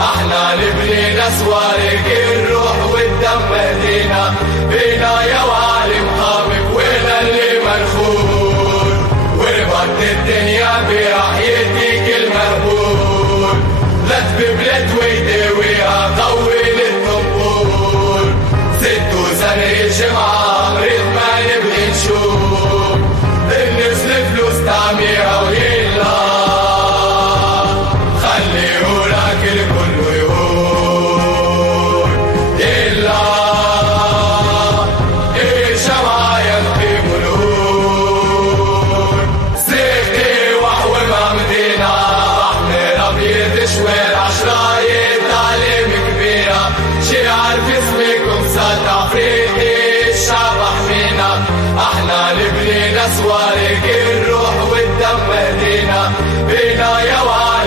احنا نبنينا سوارق الروح والدم مهدينا بينا يا وعلي مقامك وينا اللي منخور وربط الدنيا برحيتك المهبور لا تببلت ويداويها طول الطنبور ست وزني الجمعة مريض ما نبغي نشوف الناس الفلوس تعميها ويلا خليهولك الكل يقول يلا الجمعة ينقيم الهول سيفتي وحومها مدينة احمر ابيض شوال عشراية تعليم كبيرة شي عارف اسمكم سات عفريتي الشعب حمينا احنا اللي بنينا سوارق الروح والدم مهدينا بينا يا وعي